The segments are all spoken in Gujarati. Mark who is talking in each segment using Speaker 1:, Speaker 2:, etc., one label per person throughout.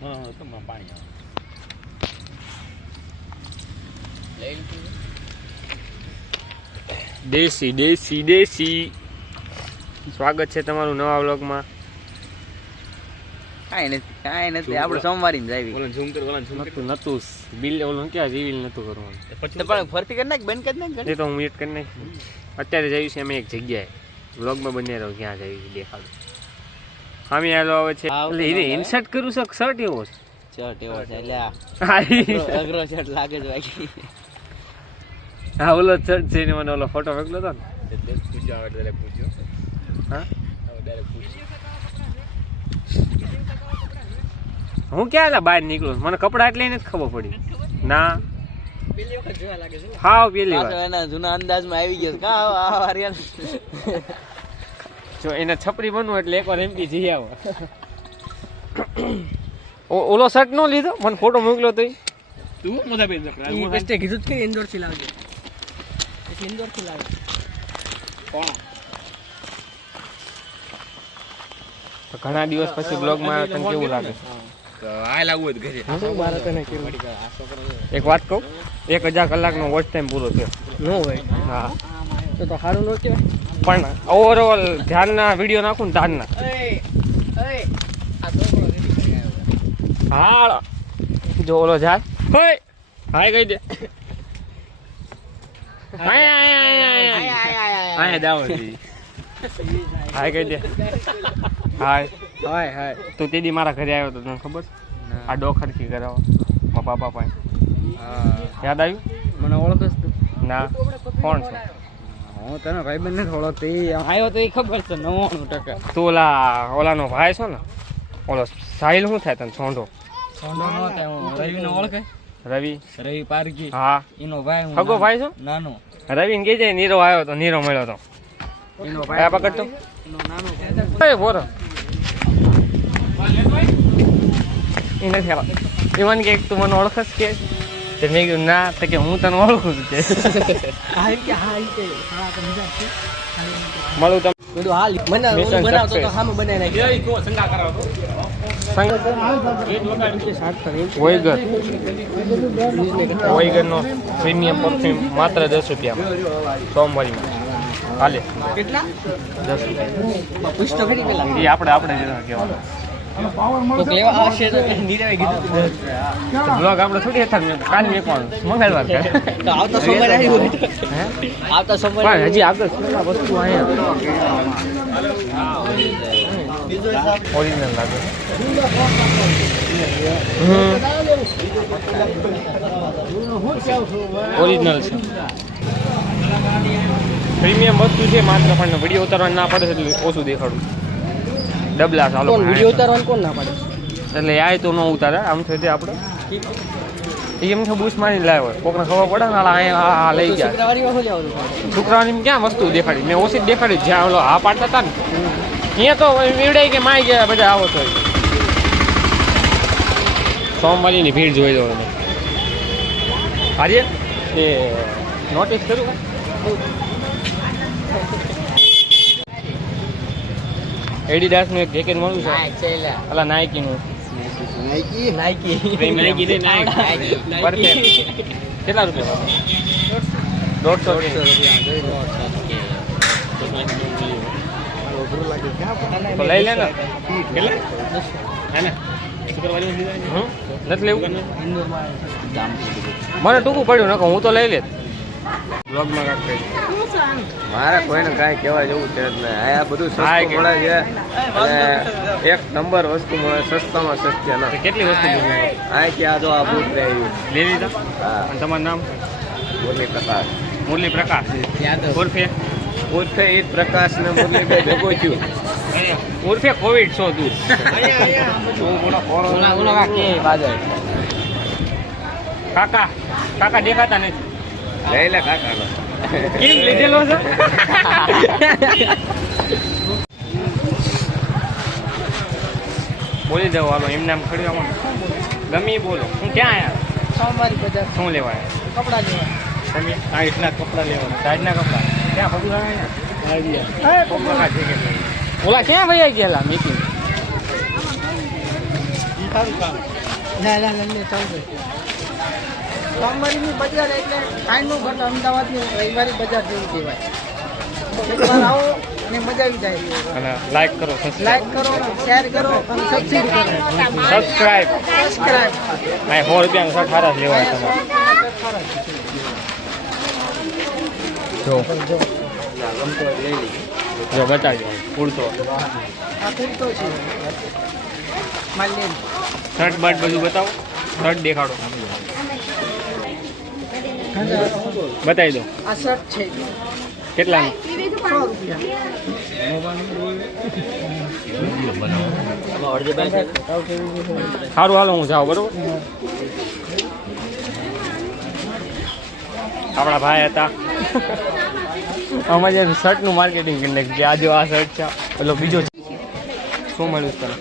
Speaker 1: હા તમારે પાણી આવે
Speaker 2: દેશી દેશી દેશી. સ્વાગત છે તમારું નવા વ્લોગમાં.
Speaker 3: કાંઈ નથી કાંઈ નથી. આપણે સોમવારી જ આવી.
Speaker 1: ઓલા ઝૂમ કર ઓલા ઝૂમ કર.
Speaker 2: નતું નતું. બિલ ઓલું ક્યાં રિવીલ નતું કરવાનું?
Speaker 1: પછી
Speaker 3: પણ ફરતી કરી નાખ બંધ કરી નાખ
Speaker 2: એ તો હું મ્યુટ કરી નાખ અત્યારે જઈશું છે અમે એક જગ્યાએ. વ્લોગમાં બને રહો ક્યાં જઈશું દેખાડું. સામે આલો આવે છે. એટલે ઇન્સર્ટ કરું છું શર્ટ એવો છે.
Speaker 3: શર્ટ એવો છે એટલે અઘરો- શર્ટ લાગે છે બાકી.
Speaker 2: હા ઓલો શર્ટ છે ને મને ઓલો ફોટો મોકલો તો ને.
Speaker 1: પૂછ્યો આવે એટલે પૂછ્યો
Speaker 2: હા?
Speaker 1: પૂછ્યો
Speaker 2: હું ક્યાં બહાર નીકળું મને કપડાં એટલે નથી ખબર પડી. ના. હા પેલી વાર.
Speaker 3: એના જૂના અંદાજમાં આવી ગયો કા હરિયાણ
Speaker 2: જો એને છપરી બનવું એટલે એકવાર એમપી જઈ આવો. ઓલો શર્ટ નો લીધો? મને ફોટો મોકલ્યો તો
Speaker 1: તું મોઢા બેન
Speaker 4: બેસ્ટે કીધું કે ઇન્દોરથી લાવજો. ઇન્દોરથી લાવજો
Speaker 1: કોણ?
Speaker 2: ઘણા દિવસ પછી બ્લોગમાં માં તને કેવું લાગે?
Speaker 1: તો આ લાગવું હોય ઘરે.
Speaker 4: મારે તને
Speaker 2: એક વાત કહું? એક હજાર કલાકનો વોચ ટાઈમ પૂરો થયો.
Speaker 4: નો હોય.
Speaker 2: હા.
Speaker 4: તો તો સારું નો કહેવાય.
Speaker 2: પણ ઓવરઓલ ધ્યાનના વીડિયો નાખું ને ધ્યાનના. હા જો ઓલો જાય. હોય હાય કહી દે. હાય કહી દે. હાય.
Speaker 4: હાય હાય.
Speaker 2: તું તે દી મારા ઘરે આવ્યો તો તને ખબર? આ ડોખરખી કરાવો. મારા પાપા યાદ આવ્યું?
Speaker 4: મને ઓળખસ
Speaker 2: ના. કોણ છે?
Speaker 4: હું તને ભાઈ બંને થોડો તે આવ્યો તો એ ખબર છે નવ્વાણું ટકા.
Speaker 2: તું ઓલા ઓલાનો ભાઈ છો ને ઓલો સાહિલ શું થાય તને છોંડો
Speaker 4: સોંડો નો થાય હું રવિને ઓળખે.
Speaker 2: રવિ?
Speaker 4: રવિ પારકી.
Speaker 2: હા.
Speaker 4: એનો ભાઈ હું
Speaker 2: સગો ભાઈ છો?
Speaker 4: નાનો.
Speaker 2: રવિને કહી જાય નીરો આવ્યો તો નીરો મળ્યો તો.
Speaker 4: એનો
Speaker 2: આ પકડતો
Speaker 4: નાનો
Speaker 2: એ બોરો એ નથી આવ્યો એ કે તું મને ઓળખસ કે? તે મેં કીધું ના તો કે હું તને ઓળખું છું કે મળું તમે
Speaker 4: બધું હાલ મને બનાવતો તો સામે બનાવી નાખ્યો
Speaker 2: વોઈગર વોઈગરનો પ્રીમિયમ પરફ્યુમ માત્ર દસ રૂપિયા સોમવારીમાં હાલે.
Speaker 4: કેટલા?
Speaker 2: દસ રૂપિયા. આપણે આપણે જ કહેવાનું.
Speaker 4: તો કેવા આવશે તો નીરવે કીધું
Speaker 2: બ્લોગ આપણે થોડી હતા કાલ મેકવાનું મંગળવાર કે?
Speaker 4: તો આવતા સોમવારે આવ્યું
Speaker 2: હે?
Speaker 4: આવતા સોમવારે
Speaker 2: પણ હજી આગળ કેટલા વસ્તુ અહીંયા ઓરિજિનલ લાગે. ઓરિજિનલ છે. પ્રીમિયમ વસ્તુ છે માત્ર પણ વીડિયો ઉતારવા ના પડે એટલે ઓછું દેખાડું. ડબલા ચાલો
Speaker 4: કોણ વીડિયો ઉતારવાનું કોણ ના પાડે?
Speaker 2: એટલે આય તો ન ઉતારે આમ થઈ તે આપણે. એ એમ બૂસ મારી લાવ્યો કોકને ખબર પડે ને અહીંયા આ- લઈ ગયા. છોકરાઓની ક્યાં વસ્તુ દેખાડી? મેં ઓછી દેખાડી જ્યાં ઓલો આ પાડતા હતા ને. અહીંયા તો વીવડાઈ કે માઈ ગયા બધા આવો તો. સોમવારીની ભીડ જોઈ લો આજે એ નોટિસ કર્યું? એડિડાસનું એક જેકેટ મળ્યું છે. અલા નાઇકી નહીં નાઇક પરફેક્ટ કેટલા રૂપિયા દોઢસો રૂપિયા લઈ લે ને. કેટલા? નથી લેવું? મને ટૂંકું પડ્યું નકો હું તો લઈ લે બ્લોગમાં કાંક કહી
Speaker 3: મારે કોઈને કાંઈ કહેવા જેવું છે જ નહીં. આ બધું સસ્તું મળે છે. એક નંબર વસ્તુ મળે સસ્તામાં સસ્તી ના
Speaker 2: કેટલી વસ્તુ
Speaker 3: આ કે આ જો આ બૂટ લઈ
Speaker 2: લીધા?
Speaker 3: હા.
Speaker 2: અને તમારું નામ?
Speaker 3: મુરલી પ્રકાશ
Speaker 2: મુરલી પ્રકાશ ઉર્ફે
Speaker 3: ઉર્ફે ઈદ પ્રકાશ ને મુરલી બે ભેગું થયું.
Speaker 2: ઉર્ફે કોવિડ છો તું કાકા કાકા દેખાતા નથી.
Speaker 3: લઈ લે કાકા
Speaker 2: લીધેલો છે? બોલી દઉં હાલો એમને આમ ખડી આવવાનું ગમે બોલો. હું ક્યાં આવ્યા
Speaker 4: સોમવારી બજાર.
Speaker 2: શું લેવા આવ્યા
Speaker 4: કપડા લેવા.
Speaker 2: તમે એટલા કપડા લેવા સાઈડના કપડા. ક્યાં પગલા ઓલા ક્યાં ભાઈ ગયેલા મીટિંગ
Speaker 4: ના ના ના ચાલશે સોમવારીની બજાર એટલે કાંઈનું ઘટ અમદાવાદની રવિવારી બજાર જેવું કહેવાય. એકવાર આવો અને મજા આવી જાય.
Speaker 2: અને લાઈક કરો
Speaker 4: લાઈક કરો શેર કરો અને સબસિડી કરો.
Speaker 2: સબસ્ક્રાઈબ
Speaker 4: સબસ્ક્રાઈબ
Speaker 2: આ સો રૂપિયાનું શર્ટ સારા જ તમારે. જો. જો બતાવજો પૂરતો
Speaker 4: આ કુર્તો છે.
Speaker 2: શર્ટ બટ બધું બતાવો. શર્ટ દેખાડો. બતાવી દો.
Speaker 4: આ શર્ટ છે.
Speaker 2: કેટલાનું? સારું હાલો હું જાઉં બરોબર? આપણા ભાઈ હતા. અમારે શર્ટનું માર્કેટિંગ કરી નાખ્યું કે આ આ શર્ટ છે. એટલે બીજો છે. શું મળ્યું તને?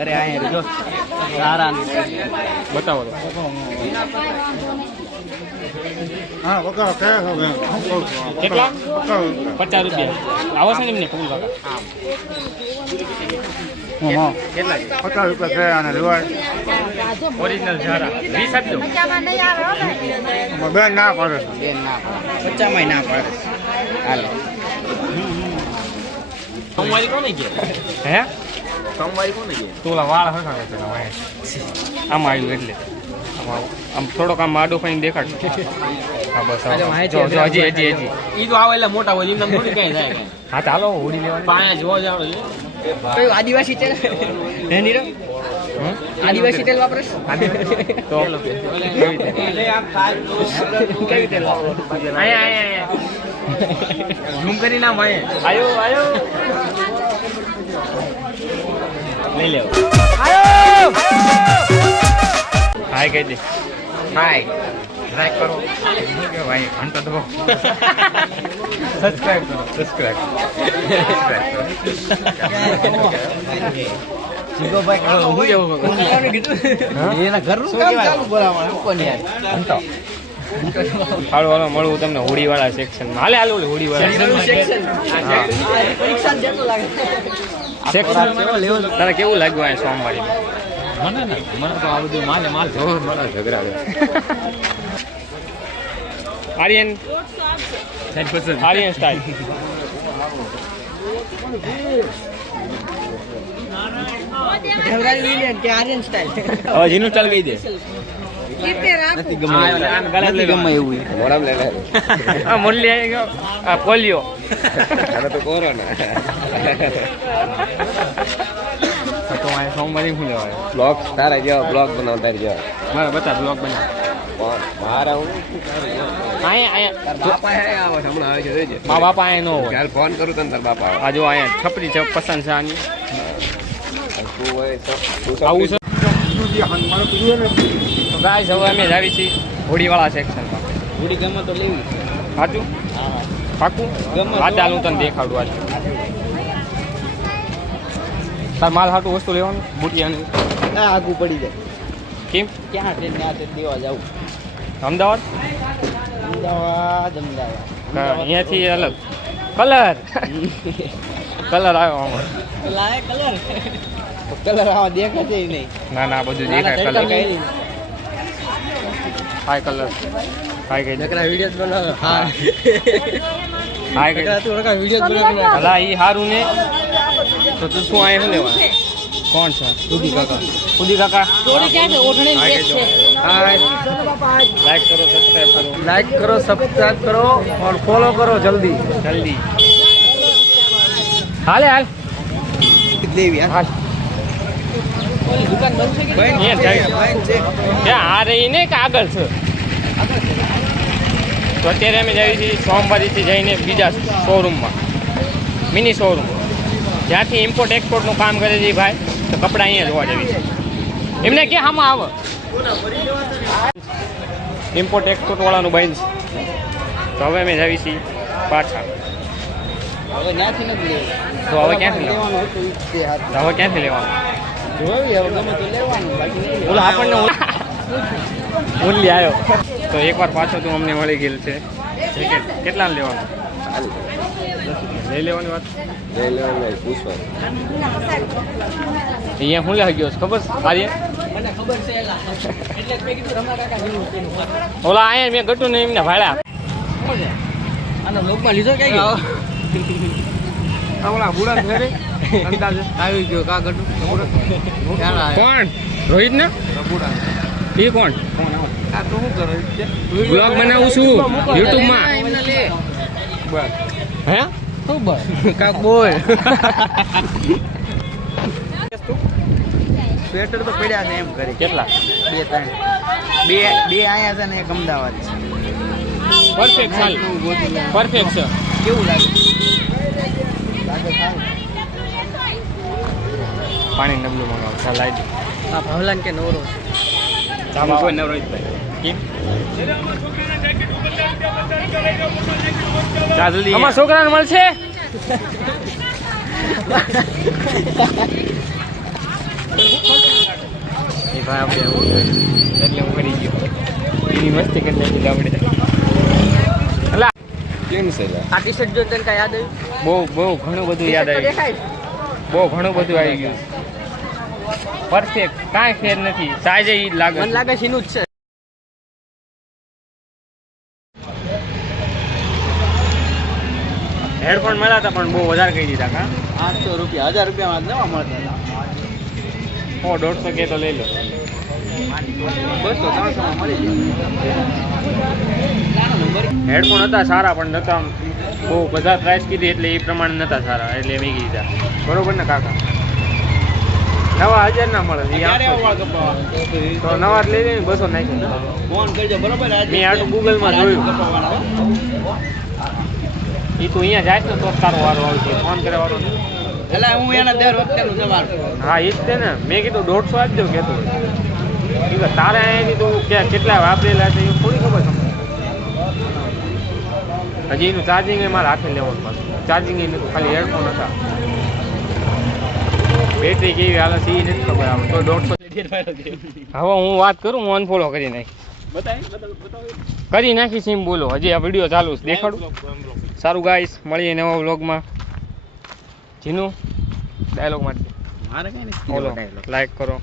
Speaker 4: અરે આ જો. સારા
Speaker 2: બતાવો
Speaker 4: હા
Speaker 2: કેટલા? પચાસ રૂપિયા. આવો છે ને એમને કાકા
Speaker 4: પચાસ રૂપિયા થયા અને લેવાય
Speaker 2: ઓરિજિનલ ઝારા. વીસ આપજો.
Speaker 4: બેન ના પડે બેન ના પડે. પચામાં ના પડે. હાલો.
Speaker 1: સોમવારી કોને ગયા?
Speaker 2: હે?
Speaker 1: સોમવારી કોને ગયા?
Speaker 2: તું ઓલા વાળ વાંહે. આમાં આવ્યું એટલે. આમાં થોડોક આમ માડું પણ દેખાડ હા બસ. જો જો હજી હજી હજી.
Speaker 1: ઈ તો આવે એટલે મોટા હોય એમને થોડી કઈ જાય
Speaker 2: હા ચાલો ઉડી લેવાનું.
Speaker 1: પાયા જોવા જાવ છે
Speaker 4: આદિવાસી તેલ હે નીરવ? આદિવાસી તેલ વાપરે
Speaker 2: તો કેવી
Speaker 4: તેલ વાપરો?
Speaker 2: આયા આયા આયા
Speaker 1: ઝૂમ કરી ના માય
Speaker 2: આયો આયો.
Speaker 1: લઈ લેવ.
Speaker 2: હાય કહી દે.
Speaker 1: હાય
Speaker 2: લાઈક કરો. શું કહેવાય? ઘંટો દબો સબસ્ક્રાઇબ કરો. ઘંટો. હાલો હાલો મળવું તમને હોડી વાળા સેક્શન હાલે હાલો ઓલી વાળા
Speaker 4: પરીક્ષા દેતો લાગે.
Speaker 2: સેક્શન તને કેવું લાગ્યું આ સોમવારી?
Speaker 1: મને ને મને તો આ બધું માલ માલ જરૂર મારા ઝઘડા
Speaker 2: આર્યન. આર્યન સ્ટાઇલ
Speaker 1: જીનું ચાલ ગઈ દે.
Speaker 4: નથી
Speaker 1: નથી
Speaker 4: ગમે એવું.
Speaker 3: લે લે
Speaker 2: આ મુરલી આવી ગયો. આ પોલિયો.
Speaker 3: તો કોરોના.
Speaker 2: તો આ સોમવારી શું લેવાય
Speaker 3: બ્લોગ તારા જેવા બ્લોગ બનાવતા જેવા
Speaker 2: મારે બતા બ્લોગ બના.
Speaker 3: મારા હું બાપા
Speaker 2: મા અહીંયા ન હોય.
Speaker 3: ફોન કરું તને તાર બાપા
Speaker 2: આ જો અહીંયા છપરી છે પસંદ છે આની. આવું છે. તો હવે અમે જ આવી છીએ હોડીવાળા સેક્શનમાં
Speaker 4: થોડી ગમે તો લેવી.
Speaker 2: સાચું પાકું? આ ચાલ હું તને દેખાડું આજે તાર માલ હાટું વસ્તુ લેવાનું? બુટિયાની.
Speaker 4: આ આગું પડી જાય.
Speaker 2: કેમ?
Speaker 4: ક્યાં ટ્રેન ને આ ટ્રેન દેવા જાવું
Speaker 2: અમદાવાદ?
Speaker 4: અમદાવાદ અમદાવાદ.
Speaker 2: અહીંયાથી અલગ. કલર! કલર આવ્યો આમાં.
Speaker 4: લાય કલર. કલર આવા દેખાશે નહીં.
Speaker 2: ના ના બધું દેખાય કલર.
Speaker 4: કઈ નહીં.
Speaker 2: હાય કલર હાય કઈ
Speaker 4: નકરા વીડિયો બનાવ. હા.
Speaker 2: હાય કઈ
Speaker 4: તું નકરા વીડિયો બનાવ.
Speaker 2: ભલા ઈ હારું ને. તો તું શું આય શું લેવા? કોણ છે?
Speaker 4: દૂધી કાકા.
Speaker 2: ઉદી કાકા? લાઈક કરો સબસ્ક્રાઇબ કરો.
Speaker 4: લાઈક કરો સબસ્ક્રાઇબ કરો ઓર ફોલો કરો જલ્દી.
Speaker 2: જલ્દી. હાલે હાલ.
Speaker 4: દેવી
Speaker 2: હાલ.
Speaker 4: દુકાન બંધ છે. કે
Speaker 2: આ રહી ને કે આગળ છે? તો અત્યારે અમે જઈએ છીએ સોમવારીથી જઈને બીજા શોરૂમમાં મિની શોરૂમ જ્યાંથી ઇમ્પોર્ટ એક્સપોર્ટનું કામ કરે છે ભાઈ તો કપડાં અહીંયા જોવા જેવી છે. એમને કે આમાં આવે? ઇમ્પોર્ટ એક્સપોર્ટ વાળાનું બંધ છે. તો હવે અમે જવી છીએ પાછા. તો હવે ક્યાંથી લેવાનું. તો હવે ક્યાંથી લેવાનું? ઓલો આપણને ઓલી આવ્યો તો એકવાર પાછો તું અમને મળી ગયેલ છે. કેટલા લેવાનું? લઈ લેવાની વાત?
Speaker 3: લઈ લેવાની પૂછવા
Speaker 2: અહીંયા શું લેવા ગયો છે ખબર છે? આર્ય
Speaker 4: મને ખબર છે એલા. એટલે જ મેં કીધું રમા કાકા જેવું છે એનું પાત્ર.
Speaker 2: ઓલા અહીંયા મેં ગટુ ને એમને ભાડ્યા
Speaker 4: શું આનો લોકમાં લીધો ક્યાં
Speaker 3: ઓલા બુડા ફેરે?
Speaker 4: આવી ગયો કા ગટુ?
Speaker 2: કોણ? રોહિત ને
Speaker 3: બુડા
Speaker 2: એ કોણ
Speaker 3: આ તો શું કરે?
Speaker 2: બ્લોગ બનાવું છું યુટ્યુબમાં.
Speaker 4: એમને લે.
Speaker 3: બસ.
Speaker 2: હે?
Speaker 4: શું બસ
Speaker 3: કાક સ્વેટર તો પડ્યા છે એમ કરી.
Speaker 2: કેટલા?
Speaker 3: બે ત્રણ. બે બે આયા છે ને એક અમદાવાદ છે.
Speaker 2: પરફેક્ટ સાલ પરફેક્ટ છે
Speaker 3: કેવું લાગે? લાગે સારું
Speaker 2: પાણી નબળું મંગાવ. ચાલ આવી દે
Speaker 4: આ ભવલાન કે નવરો?
Speaker 2: કોઈ નવરોહિતભાઈ
Speaker 3: જલ્દી
Speaker 2: અમારા છોકરાને મળશે? એ ભાઈ આપણે એવું એટલે હું કરી ગયો. એની મસ્તી કરી નાખી આપણે એટલે
Speaker 3: કેમ છે
Speaker 4: આ ટી શર્ટ જો તને કાંઈ યાદ આવ્યું?
Speaker 2: બહુ બહુ ઘણું બધું યાદ આવ્યું બહુ ઘણું બધું આવી ગયું. પરફેક્ટ કાંઈ ફેર નથી. સાઈઝ એ લાગે.
Speaker 4: મને લાગે છે એનું જ છે.
Speaker 2: હેડફોન મળ્યા હતા પણ બહુ વધારે કહી દીધા કા?
Speaker 3: આઠસો રૂપિયા હજાર રૂપિયામાં નવા મળતા
Speaker 2: હો દોઢસો કે તો લઈ લો.
Speaker 3: બસો ત્રણસોમાં મળી
Speaker 2: હેડફોન હતા સારા પણ નતા બહુ બધા પ્રાઇસ કીધી એટલે એ પ્રમાણે નતા સારા એટલે મેં કીધા બરોબર ને કાકા? નવા હજાર ના મળે તો નવા લઈ લઈને બસો નાખી
Speaker 3: ફોન કરજો બરોબર?
Speaker 2: મેં આટલું ગૂગલમાં જોયું. એ તું અહીંયા જાય ને તો તારો વારો આવશે ફોન કરે વારો નહીં.
Speaker 3: એટલે હું એને દર વખતેનું જવાનું
Speaker 2: હા એ જ છે ને. મેં કીધું દોઢસો આપજો કહેતો કીધું તારે અહીંયાથી તું ક્યાં કેટલા વાપરેલા છે એ થોડી ખબર તમને હજી એનું ચાર્જિંગ એ મારા હાથે લેવાનું પાછું ચાર્જિંગ એ ખાલી હેડફોન હતા. બેટરી કેવી હાલે છે એ નથી ખબર આવે તો દોઢસો હવે હું વાત કરું હું અનફોલો કરી નાખી કરી નાખી સિમ બોલો. હજી આ વીડિયો ચાલુ છે. દેખાડું? સારું ગાઈસ મળીએ નવા વ્લોગમાં જીનું ડાયલોગ માટે.
Speaker 3: મારે કઈ
Speaker 2: બોલો. લાઈક કરો.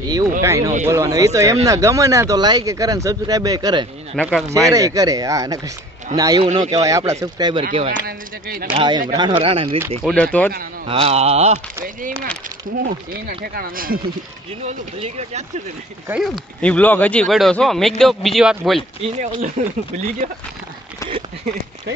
Speaker 3: એવું કઈ ન બોલવાનું. એ તો એમના ગમે ને તો લાઈક કરે ને સબસ્ક્રાઇબ કરે.
Speaker 2: નકર
Speaker 3: શેર કરે. હા નકર. ના એવું ન કહેવાય આપણા સબસ્ક્રાઇબર કહેવાય. હા એમ રાણો રાણા રીતે.
Speaker 2: ઉડે તો જ.
Speaker 3: હા કયું?
Speaker 2: એ બ્લોગ હજી પડ્યો છો? મેક દો બીજી વાત બોલ.
Speaker 4: એને ઓલું ભૂલી ગયો.